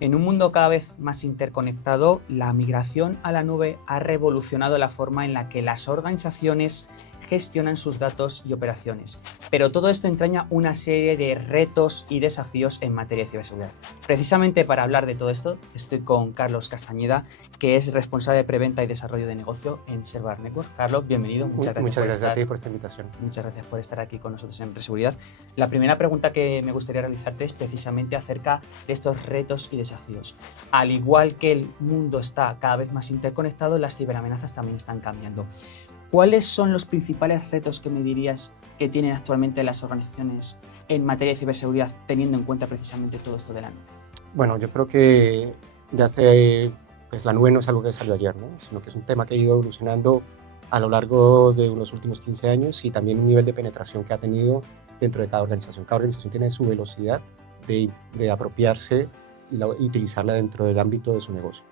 En un mundo cada vez más interconectado, la migración a la nube ha revolucionado la forma en la que las organizaciones gestionan sus datos y operaciones. Pero todo esto entraña una serie de retos y desafíos en materia de ciberseguridad. Precisamente para hablar de todo esto, estoy con Carlos Castañeda, que es responsable de preventa y desarrollo de negocio en Server Network. Carlos, bienvenido. Muchas gracias a ti por esta invitación. Muchas gracias por estar aquí con nosotros en Preseguridad. La primera pregunta que me gustaría realizarte es precisamente acerca de estos retos y desafíos. Al igual que el mundo está cada vez más interconectado, las ciberamenazas también están cambiando. ¿Cuáles son los principales retos que me dirías que tienen actualmente las organizaciones en materia de ciberseguridad, teniendo en cuenta precisamente todo esto de la nube? Bueno, yo creo que pues la nube no es algo que salió ayer, ¿no? Sino que es un tema que ha ido evolucionando a lo largo de los últimos 15 años y también un nivel de penetración que ha tenido dentro de cada organización. Cada organización tiene su velocidad de apropiarse y utilizarla dentro del ámbito de su negocio.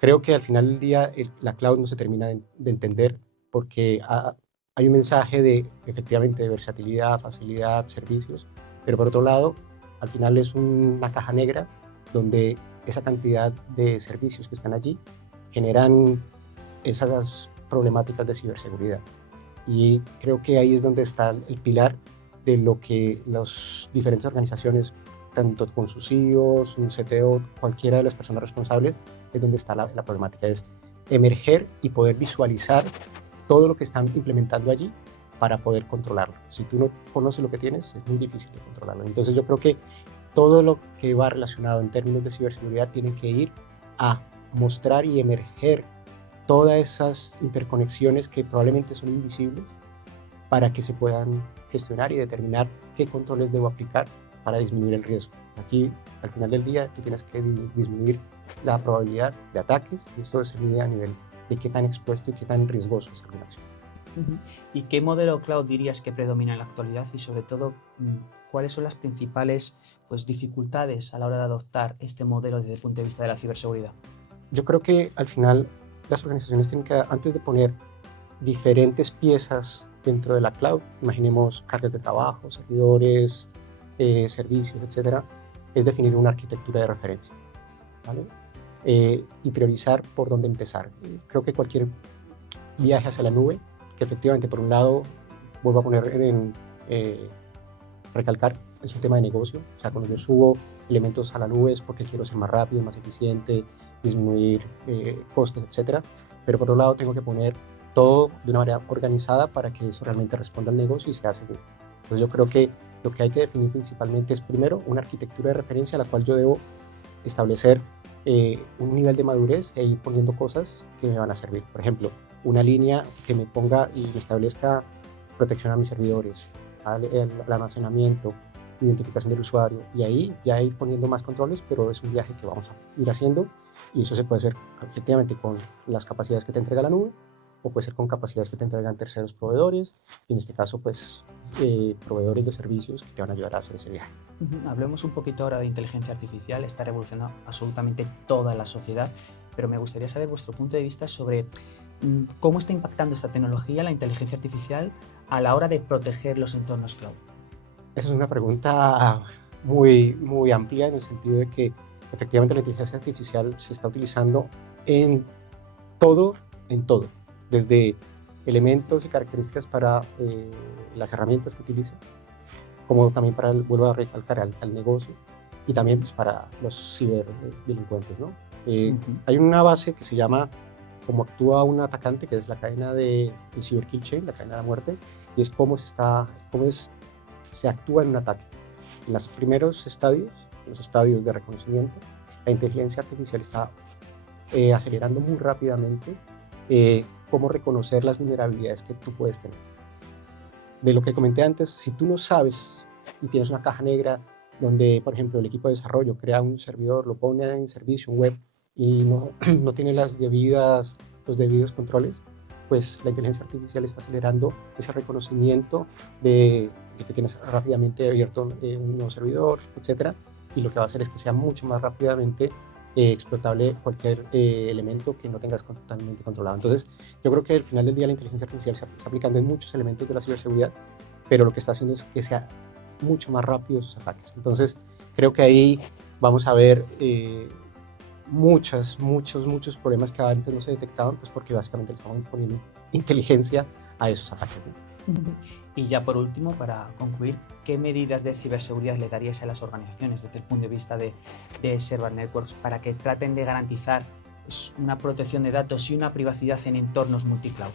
Creo que al final del día la cloud no se termina de entender porque hay un mensaje de, efectivamente, de versatilidad, facilidad, servicios, pero por otro lado, al final es una caja negra donde esa cantidad de servicios que están allí generan esas problemáticas de ciberseguridad. Y creo que ahí es donde está el pilar de lo que las diferentes organizaciones, tanto con sus CEOs, un CTO, cualquiera de las personas responsables, es donde está la problemática, es emerger y poder visualizar todo lo que están implementando allí para poder controlarlo. Si tú no conoces lo que tienes, es muy difícil de controlarlo. Entonces yo creo que todo lo que va relacionado en términos de ciberseguridad tiene que ir a mostrar y emerger todas esas interconexiones que probablemente son invisibles para que se puedan gestionar y determinar qué controles debo aplicar para disminuir el riesgo. Aquí, al final del día, tú tienes que disminuir la probabilidad de ataques y esto se mide a nivel de qué tan expuesto y qué tan riesgoso es alguna acción. ¿Y qué modelo cloud dirías que predomina en la actualidad y sobre todo cuáles son las principales dificultades a la hora de adoptar este modelo desde el punto de vista de la ciberseguridad? Yo creo que al final las organizaciones tienen que, antes de poner diferentes piezas dentro de la cloud, imaginemos cargas de trabajo, servidores, servicios, etcétera, es definir una arquitectura de referencia, ¿vale? Y priorizar por dónde empezar. Creo que cualquier viaje hacia la nube, que efectivamente por un lado, vuelvo a poner recalcar, es un tema de negocio, o sea, cuando yo subo elementos a la nube es porque quiero ser más rápido, más eficiente, disminuir costes, etcétera, pero por otro lado tengo que poner todo de una manera organizada para que eso realmente responda al negocio y sea seguro. Entonces yo creo que lo que hay que definir principalmente es primero una arquitectura de referencia a la cual yo debo establecer un nivel de madurez e ir poniendo cosas que me van a servir. Por ejemplo, una línea que me ponga y me establezca protección a mis servidores, el almacenamiento, identificación del usuario, y ahí ya ir poniendo más controles, pero es un viaje que vamos a ir haciendo y eso se puede hacer efectivamente con las capacidades que te entrega la nube o puede ser con capacidades que te entregan terceros proveedores y en este caso pues proveedores de servicios que te van a ayudar a hacer ese viaje. Hablemos un poquito ahora de inteligencia artificial, está revolucionando absolutamente toda la sociedad, pero me gustaría saber vuestro punto de vista sobre cómo está impactando esta tecnología, la inteligencia artificial, a la hora de proteger los entornos cloud. Esa es una pregunta muy, muy amplia en el sentido de que efectivamente la inteligencia artificial se está utilizando en todo, desde elementos y características para las herramientas que utiliza, como también para, vuelvo a recalcar, al negocio y también pues, para los ciberdelincuentes, ¿no? Hay una base que se llama cómo actúa un atacante, que es la cadena de cyber kill chain, la cadena de la muerte, y es se actúa en un ataque. En los primeros estadios, los estadios de reconocimiento, la inteligencia artificial está acelerando muy rápidamente cómo reconocer las vulnerabilidades que tú puedes tener. De lo que comenté antes, si tú no sabes y tienes una caja negra donde, por ejemplo, el equipo de desarrollo crea un servidor, lo pone en servicio, un web, y no tiene los debidos controles, pues la inteligencia artificial está acelerando ese reconocimiento de que tienes rápidamente abierto un nuevo servidor, etcétera, y lo que va a hacer es que sea mucho más rápidamente explotable cualquier elemento que no tengas totalmente controlado. Entonces, yo creo que al final del día la inteligencia artificial se está aplicando en muchos elementos de la ciberseguridad, pero lo que está haciendo es que sea mucho más rápido sus ataques. Entonces, Creo que ahí vamos a ver muchos problemas que antes no se detectaban, pues porque básicamente le estamos poniendo inteligencia a esos ataques, ¿no? Y ya por último, para concluir, ¿qué medidas de ciberseguridad le daríais a las organizaciones desde el punto de vista de Server Networks para que traten de garantizar una protección de datos y una privacidad en entornos multicloud?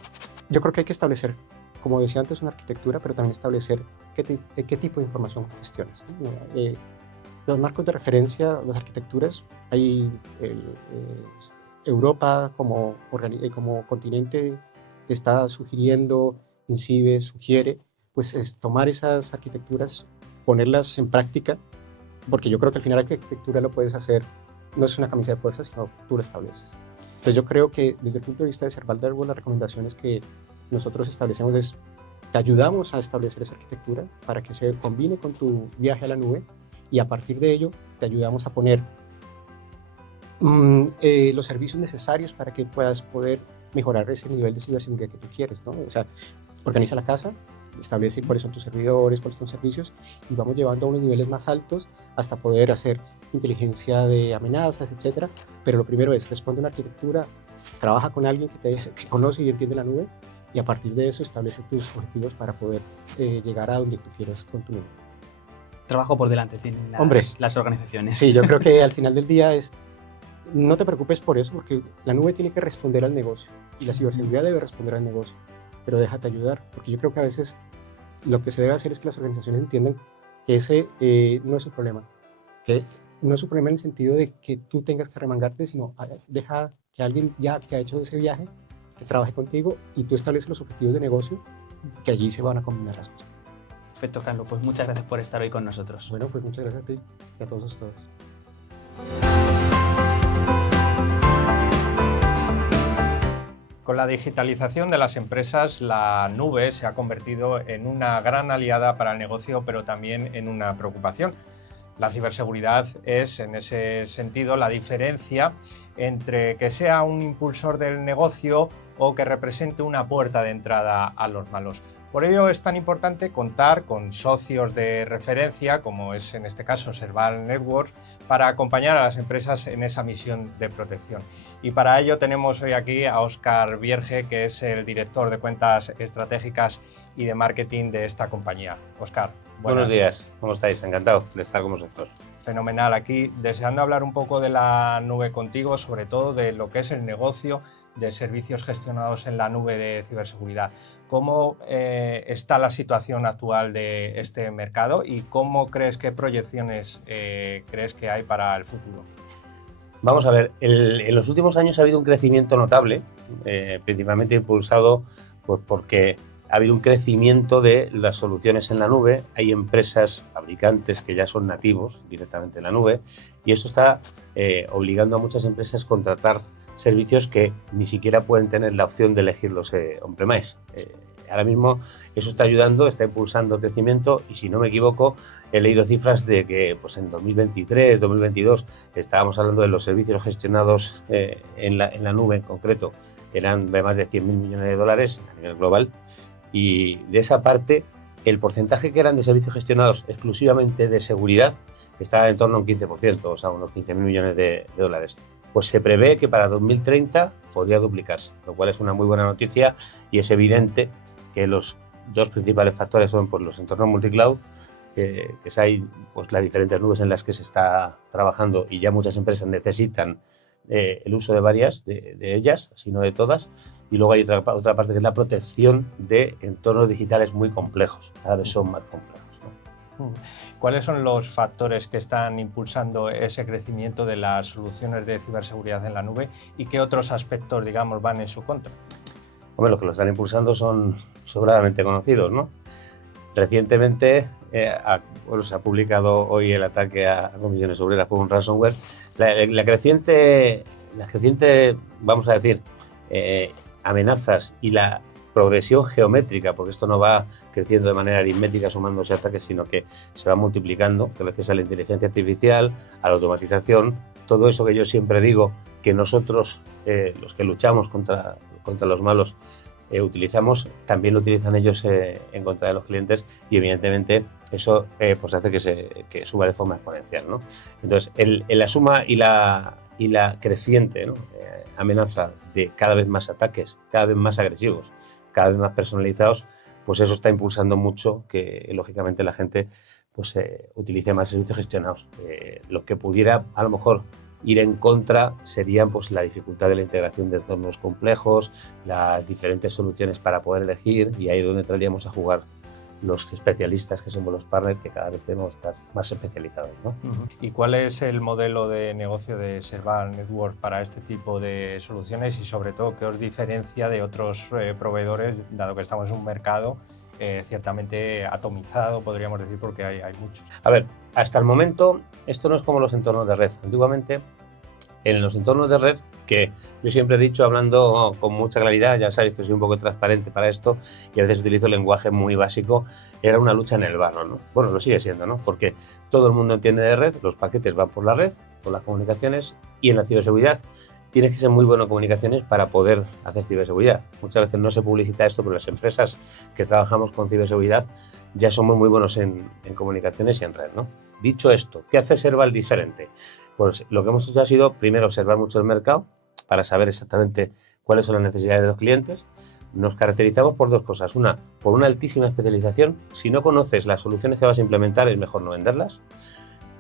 Yo creo que hay que establecer, como decía antes, una arquitectura, pero también establecer qué tipo de información gestionas, ¿no? Los marcos de referencia, las arquitecturas, hay Europa como continente está sugiriendo, incide, sugiere, pues es tomar esas arquitecturas, ponerlas en práctica, porque yo creo que al final la arquitectura lo puedes hacer, no es una camisa de fuerza, sino tú la estableces. Entonces yo creo que desde el punto de vista de Serval Networks, las recomendaciones que nosotros establecemos es, te ayudamos a establecer esa arquitectura para que se combine con tu viaje a la nube, y a partir de ello te ayudamos a poner los servicios necesarios para que puedas poder mejorar ese nivel de ciberseguridad que tú quieres, ¿no? O sea, organiza la casa, establece cuáles son tus servidores, cuáles son tus servicios, y vamos llevando a unos niveles más altos hasta poder hacer inteligencia de amenazas, etcétera. Pero lo primero es, responde una arquitectura, trabaja con alguien que conoce y entiende la nube, y a partir de eso establece tus objetivos para poder llegar a donde tú quieras con tu nube. Trabajo por delante tienen las organizaciones. Sí, yo creo que al final del día es, no te preocupes por eso, porque la nube tiene que responder al negocio y la ciberseguridad debe responder al negocio, pero déjate ayudar, porque yo creo que a veces lo que se debe hacer es que las organizaciones entiendan que ese no es su problema, que no es su problema en el sentido de que tú tengas que remangarte, sino deja que alguien ya que ha hecho ese viaje, que trabaje contigo y tú estableces los objetivos de negocio, que allí se van a combinar las cosas. Perfecto, Carlos, pues muchas gracias por estar hoy con nosotros. Bueno, pues muchas gracias a ti y a todos ustedes. Con la digitalización de las empresas, la nube se ha convertido en una gran aliada para el negocio, pero también en una preocupación. La ciberseguridad es, en ese sentido, la diferencia entre que sea un impulsor del negocio o que represente una puerta de entrada a los malos. Por ello es tan importante contar con socios de referencia, como es en este caso Serval Networks, para acompañar a las empresas en esa misión de protección. Y para ello tenemos hoy aquí a Óscar Vierge, que es el director de cuentas estratégicas y de marketing de esta compañía. Óscar, buenos días, ¿cómo estáis? Encantado de estar con vosotros. Fenomenal, aquí deseando hablar un poco de la nube contigo, sobre todo de lo que es el negocio de servicios gestionados en la nube de ciberseguridad. ¿Cómo está la situación actual de este mercado y cómo crees, qué proyecciones crees que hay para el futuro? Vamos a ver, en los últimos años ha habido un crecimiento notable, principalmente impulsado pues, porque ha habido un crecimiento de las soluciones en la nube. Hay empresas, fabricantes que ya son nativos directamente en la nube, y esto está obligando a muchas empresas a contratar servicios que ni siquiera pueden tener la opción de elegirlos on-premise. Ahora mismo eso está ayudando, está impulsando el crecimiento, y si no me equivoco, he leído cifras de que pues en 2023, 2022 estábamos hablando de los servicios gestionados en la nube en concreto, eran de más de 100.000 millones de dólares a nivel global, y de esa parte el porcentaje que eran de servicios gestionados exclusivamente de seguridad estaba en torno a un 15%, o sea, unos 15.000 millones de dólares. Pues se prevé que para 2030 podría duplicarse, lo cual es una muy buena noticia, y es evidente que los dos principales factores son pues, los entornos multicloud, que hay pues, las diferentes nubes en las que se está trabajando, y ya muchas empresas necesitan el uso de varias de ellas, si no de todas, y luego hay otra parte que es la protección de entornos digitales muy complejos, cada vez son más complejos, ¿no? ¿Cuáles son los factores que están impulsando ese crecimiento de las soluciones de ciberseguridad en la nube y qué otros aspectos, digamos, van en su contra? Hombre, los que lo están impulsando son sobradamente conocidos, ¿no? Recientemente se ha publicado hoy el ataque a comisiones obreras por un ransomware. La creciente, vamos a decir, amenazas y la progresión geométrica, porque esto no va creciendo de manera aritmética sumándose ataques, sino que se va multiplicando gracias a la inteligencia artificial, a la automatización, todo eso que yo siempre digo, que nosotros, los que luchamos contra los malos, utilizamos, también lo utilizan ellos en contra de los clientes, y evidentemente eso pues hace que suba de forma exponencial, ¿no? Entonces, la suma y la creciente, ¿no? Amenaza de cada vez más ataques, cada vez más agresivos, cada vez más personalizados, pues eso está impulsando mucho que lógicamente la gente pues utilice más servicios gestionados. Lo que pudiera a lo mejor ir en contra serían pues la dificultad de la integración de entornos complejos, las diferentes soluciones para poder elegir, y ahí es donde entraríamos a jugar los especialistas que somos los partners, que cada vez debemos estar más especializados, ¿no? ¿Y cuál es el modelo de negocio de Serval Network para este tipo de soluciones, y sobre todo qué os diferencia de otros proveedores, dado que estamos en un mercado ciertamente atomizado, podríamos decir, porque hay muchos? A ver, hasta el momento esto no es como los entornos de red. Antiguamente, en los entornos de red, que yo siempre he dicho, hablando con mucha claridad, ya sabéis que soy un poco transparente para esto y a veces utilizo lenguaje muy básico, era una lucha en el barro, ¿no? Bueno, lo sigue siendo, ¿no? Porque todo el mundo entiende de red, los paquetes van por la red, por las comunicaciones, y en la ciberseguridad tienes que ser muy bueno en comunicaciones para poder hacer ciberseguridad. Muchas veces no se publicita esto, pero las empresas que trabajamos con ciberseguridad ya somos muy buenos en comunicaciones y en red, ¿no? Dicho esto, ¿qué hace Serval diferente? Pues lo que hemos hecho ha sido, primero, observar mucho el mercado para saber exactamente cuáles son las necesidades de los clientes. Nos caracterizamos por dos cosas. Una, por una altísima especialización. Si no conoces las soluciones que vas a implementar, es mejor no venderlas.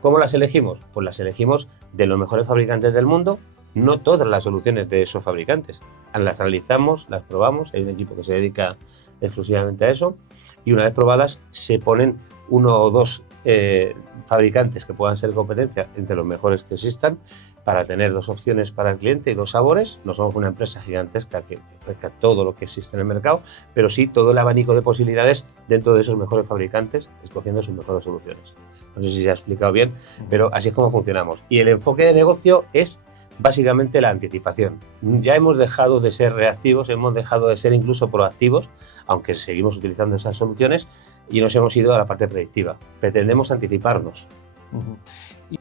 ¿Cómo las elegimos? Pues las elegimos de los mejores fabricantes del mundo. No todas las soluciones de esos fabricantes. Las analizamos, las probamos. Hay un equipo que se dedica exclusivamente a eso. Y una vez probadas, se ponen uno o dos fabricantes que puedan ser competencia entre los mejores que existan, para tener dos opciones para el cliente y dos sabores. No somos una empresa gigantesca que ofrezca todo lo que existe en el mercado, pero sí todo el abanico de posibilidades dentro de esos mejores fabricantes, escogiendo sus mejores soluciones. No sé si se ha explicado bien, pero así es como funcionamos. Y el enfoque de negocio es básicamente la anticipación. Ya hemos dejado de ser reactivos, hemos dejado de ser incluso proactivos, aunque seguimos utilizando esas soluciones, y nos hemos ido a la parte predictiva. Pretendemos anticiparnos.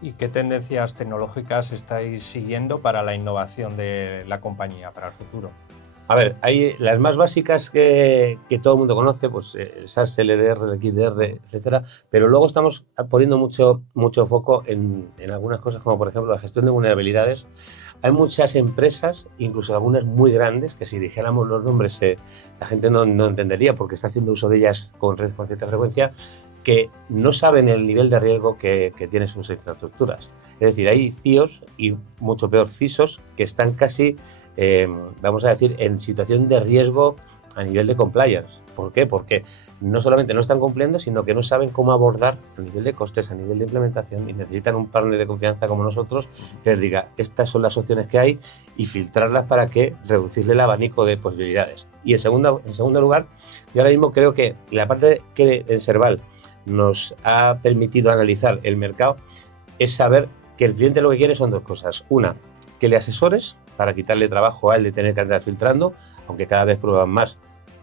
¿Y qué tendencias tecnológicas estáis siguiendo para la innovación de la compañía para el futuro? A ver, hay las más básicas que todo el mundo conoce, pues el SAS, el LDR, el XDR, etcétera, pero luego estamos poniendo mucho foco en algunas cosas, como por ejemplo la gestión de vulnerabilidades. Hay muchas empresas, incluso algunas muy grandes, que si dijéramos los nombres la gente no entendería, porque está haciendo uso de ellas con cierta frecuencia, que no saben el nivel de riesgo que tienen sus infraestructuras. Es decir, hay CIOs y mucho peor CISOs que están casi, vamos a decir, en situación de riesgo a nivel de compliance. ¿Por qué? Porque no solamente no están cumpliendo, sino que no saben cómo abordar a nivel de costes, a nivel de implementación, y necesitan un partner de confianza como nosotros que les diga, estas son las opciones que hay, y filtrarlas para que reducirle el abanico de posibilidades. Y en segundo lugar, yo ahora mismo creo que la parte que en Serval nos ha permitido analizar el mercado es saber que el cliente lo que quiere son dos cosas. Una, que le asesores para quitarle trabajo a él de tener que andar filtrando, aunque cada vez prueban más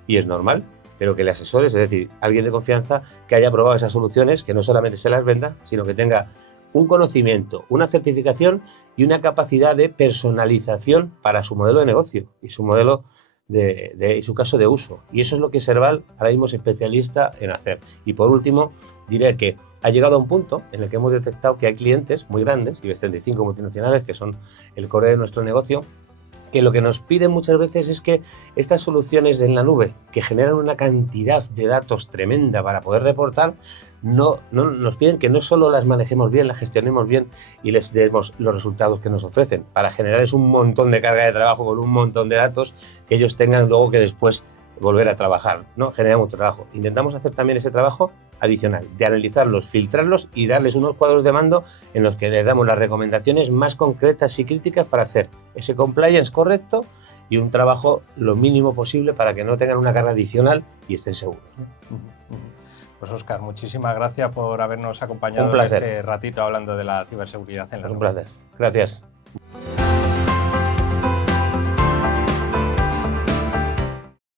y es normal, pero que le asesores, es decir, alguien de confianza que haya probado esas soluciones, que no solamente se las venda, sino que tenga un conocimiento, una certificación y una capacidad de personalización para su modelo de negocio y su modelo y su caso de uso. Y eso es lo que Serval ahora mismo es especialista en hacer. Y por último, diré que ha llegado a un punto en el que hemos detectado que hay clientes muy grandes, IBEX 35 multinacionales, que son el core de nuestro negocio, que lo que nos piden muchas veces es que estas soluciones en la nube, que generan una cantidad de datos tremenda para poder reportar, no nos piden que no solo las manejemos bien, las gestionemos bien y les demos los resultados que nos ofrecen, para generarles un montón de carga de trabajo con un montón de datos que ellos tengan luego que después volver a trabajar, ¿no? Genera mucho trabajo. Intentamos hacer también ese trabajo adicional, de analizarlos, filtrarlos y darles unos cuadros de mando en los que les damos las recomendaciones más concretas y críticas para hacer ese compliance correcto y un trabajo lo mínimo posible para que no tengan una carga adicional y estén seguros, ¿no? Pues Óscar, muchísimas gracias por habernos acompañado en este ratito hablando de la ciberseguridad en la nube. Un placer. Gracias.